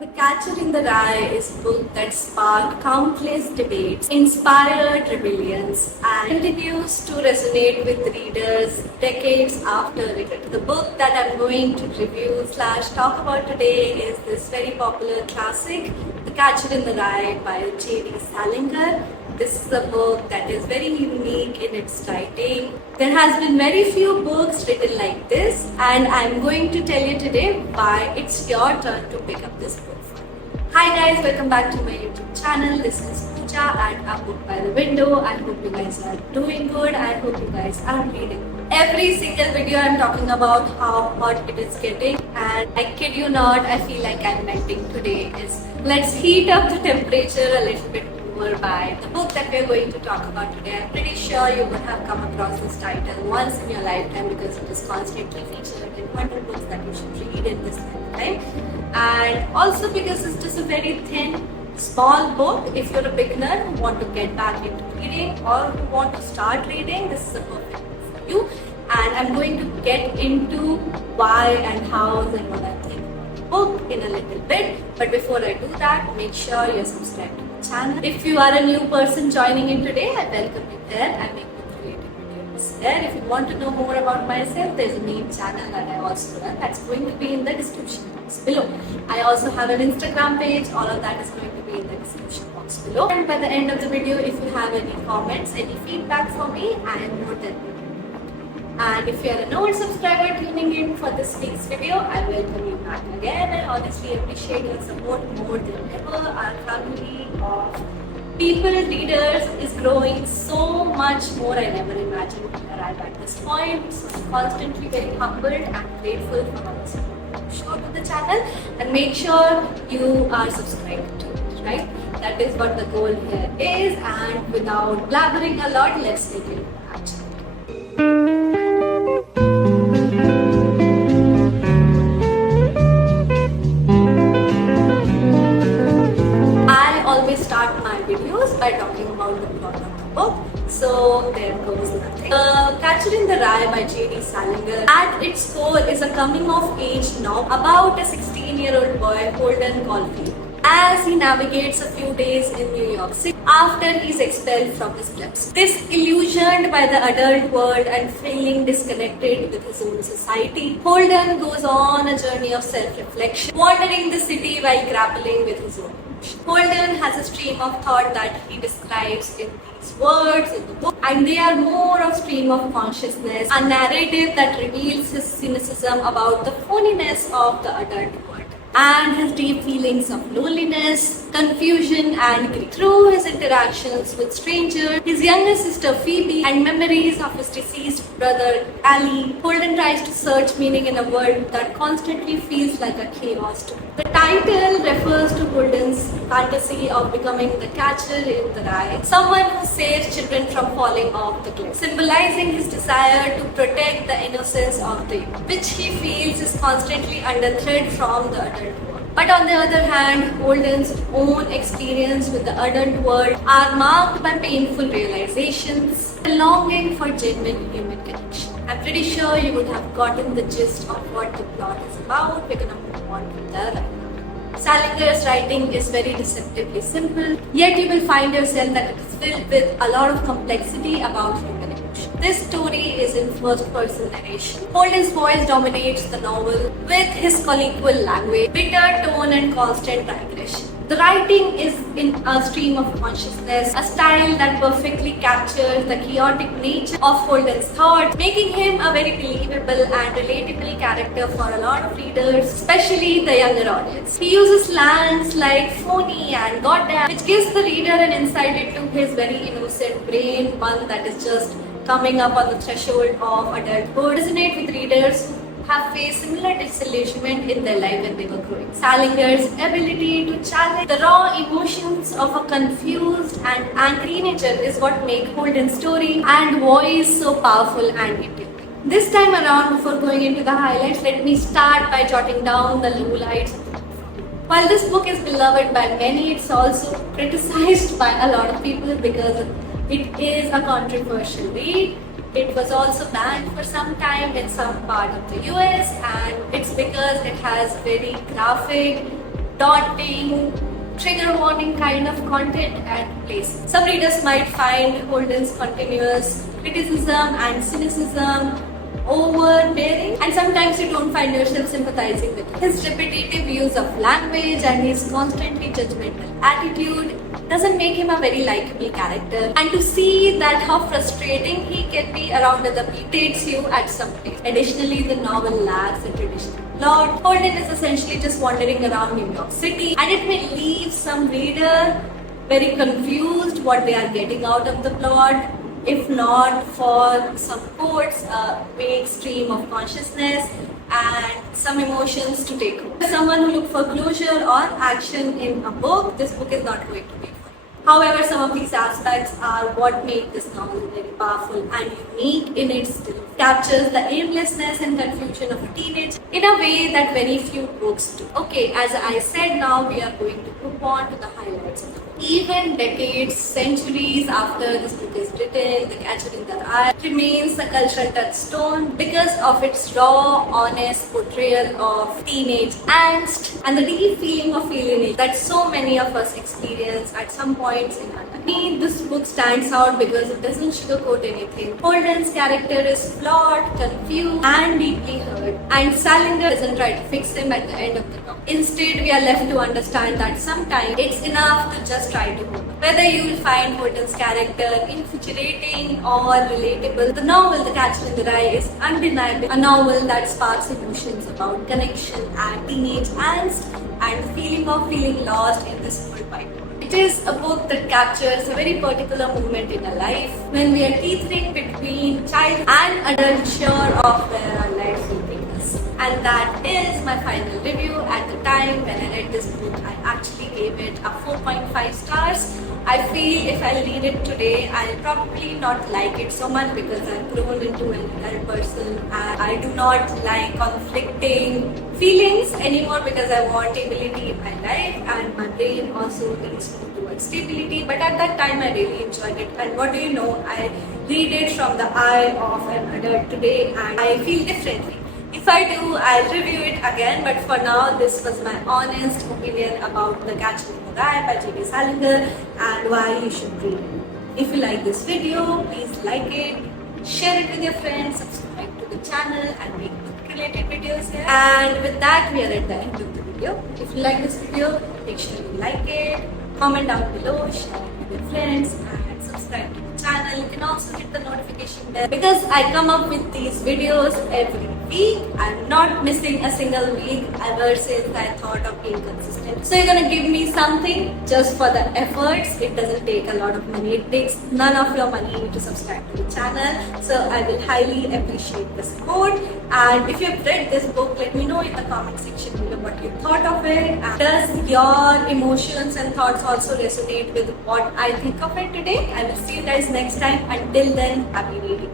The Catcher in the Rye is a book that sparked countless debates, inspired rebellions, and continues to resonate with readers decades after it. The book that I'm going to review slash talk about today is this very popular classic, The Catcher in the Rye by J.D. Salinger. This is a book that is very unique in its writing. There has been very few books written like this, and I'm going to tell you today why it's your turn to pick up this book. Hi guys, welcome back to my YouTube channel. This is Pooja and a book by the window. I hope you guys are doing good. I hope you guys are reading. Every single video I'm talking about how hot it is getting, and I kid you not, I feel like I'm melting today. Let's heat up the temperature a little bit more by the book that we're going to talk about today. I'm pretty sure you would have come across this title once in your lifetime because it is constantly featured in 100 books that you should read in this lifetime. And also because it's just a very thin, small book. If you're a beginner who want to get back into reading or who want to start reading, this is a perfect book for you. And I'm going to get into why and how and what I think about the book in a little bit. But before I do that, make sure you're subscribed to the channel. If you are a new person joining in today, I welcome you there. I make related videos there. If you want to know more about myself, there's a main channel that I also run. That's going to be in the description box below. I also have an Instagram page. All of that is going to be in the description box below. And by the end of the video, if you have any comments, any feedback for me, I am more than happy. And if you are a newer subscriber tuning in for this week's video, I welcome you back again. I honestly appreciate your support more than ever. Our family of people, readers is growing so much more. I never imagined to arrive at this point. So I'm constantly very humbled and grateful for all the support you show to the channel. And make sure you are subscribed to it, right? That is what the goal here is. And without blabbering a lot, let's take it into action. Start my videos by talking about the plot of the book. So there goes nothing. Catcher in the Rye by J.D. Salinger at its core is a coming of age novel about a 16-year-old boy, Holden Caulfield, as he navigates a few days in New York City after he's expelled from his clubs. Disillusioned by the adult world and feeling disconnected with his own society, Holden goes on a journey of self-reflection, wandering the city while grappling with his own. Holden has a stream of thought that he describes in these words in the book, and they are more of stream of consciousness, a narrative that reveals his cynicism about the phoniness of the adult world and his deep feelings of loneliness, confusion and grief. Through his interactions with strangers, his younger sister Phoebe, and memories of his deceased brother Ali, Holden tries to search meaning in a world that constantly feels like a chaos to him. The title refers to Holden's fantasy of becoming the catcher in the rye, someone who saves children from falling off the cliff, symbolizing his desire to protect the innocence of the youth, which he feels is constantly under threat from the adult world. But on the other hand, Holden's own experience with the adult world are marked by painful realizations, a longing for genuine human connection. I'm pretty sure you would have gotten the gist of what the plot is about. We're gonna move on from there right now. Salinger's writing is very deceptively simple, yet you will find yourself that it is filled with a lot of complexity about human emotion. This story is in first-person narration. Holden's voice dominates the novel with his colloquial language, bitter tone and constant digression. The writing is in a stream of consciousness, a style that perfectly captures the chaotic nature of Holden's thought, making him a very believable and relatable character for a lot of readers, especially the younger audience. He uses slangs like phony and goddamn, which gives the reader an insight into his very innocent brain, one that is just coming up on the threshold of adulthood. Resonate with readers who have faced similar disillusionment in their life when they were growing. Salinger's ability to challenge the raw emotions of a confused and angry teenager is what makes Holden's story and voice so powerful and endearing. This time around, before going into the highlights, let me start by jotting down the lowlights. While this book is beloved by many, it's also criticized by a lot of people because it is a controversial read. It was also banned for some time in some part of the US, and it's because it has very graphic, daunting, trigger warning kind of content at place. Some readers might find Holden's continuous criticism and cynicism overbearing, and sometimes you don't find yourself sympathizing with him. His repetitive use of language and his constantly judgmental attitude doesn't make him a very likable character, and to see that how frustrating he can be around other people takes you at some place. Additionally, the novel lacks a traditional plot. Holden is essentially just wandering around New York City, and it may leave some reader very confused what they are getting out of the plot, if not for some quotes, a vague stream of consciousness and some emotions to take over. For someone who looks for closure or action in a book, this book is not going to be for you. However, some of these aspects are what make this novel very powerful and unique in its style. It captures the aimlessness and confusion of a teenage in a way that very few books do. Okay, as I said, now we are going to move on to the highlights of the book. Even decades, centuries after this book is written, The Catcher in the Rye remains a cultural touchstone because of its raw, honest portrayal of teenage angst and the deep feeling of alienation that so many of us experience at some points in our life. To me, this book stands out because it doesn't sugarcoat anything. Holden's character is flawed, confused, and deeply hurt, and Salinger doesn't try to fix him at the end of the novel. Instead, we are left to understand that sometimes it's enough to just try to hold on. Whether you will find Holden's character infuriating or relatable, the novel The Catcher in the Rye is undeniably a novel that sparks emotions about connection and teenage angst and feeling of feeling lost in this worldwide world. It is a book that captures a very particular moment in our life when we are teetering between child and adult, sure of where our lives will take us. And that is my final review. At the time when I read this book, I actually gave it a 4.5 stars. I feel if I read it today, I'll probably not like it so much because I've grown into an adult person and I do not like conflicting feelings anymore because I want stability in my life and my brain also tends towards stability. But at that time, I really enjoyed it. And what do you know? I read it from the eye of an adult today and I feel differently. If I do, I'll review it again, but for now, this was my honest opinion about The Catcher in the Rye by J.D. Salinger and why you should read it. If you like this video, please like it, share it with your friends, subscribe to the channel and make book-related videos here. And with that, we are at the end of the video. If you like this video, make sure you like it, comment down below, share it with your friends, and subscribe to the channel. You can also hit the notification bell because I come up with these videos every week. I'm not missing a single week ever since I thought of being consistent. So you're gonna give me something just for the efforts. It doesn't take a lot of money. It takes none of your money to subscribe to the channel. So I will highly appreciate the support. And if you've read this book, let me know in the comment section below what you thought of it. And does your emotions and thoughts also resonate with what I think of it today? I will see you guys next time. Until then, happy reading.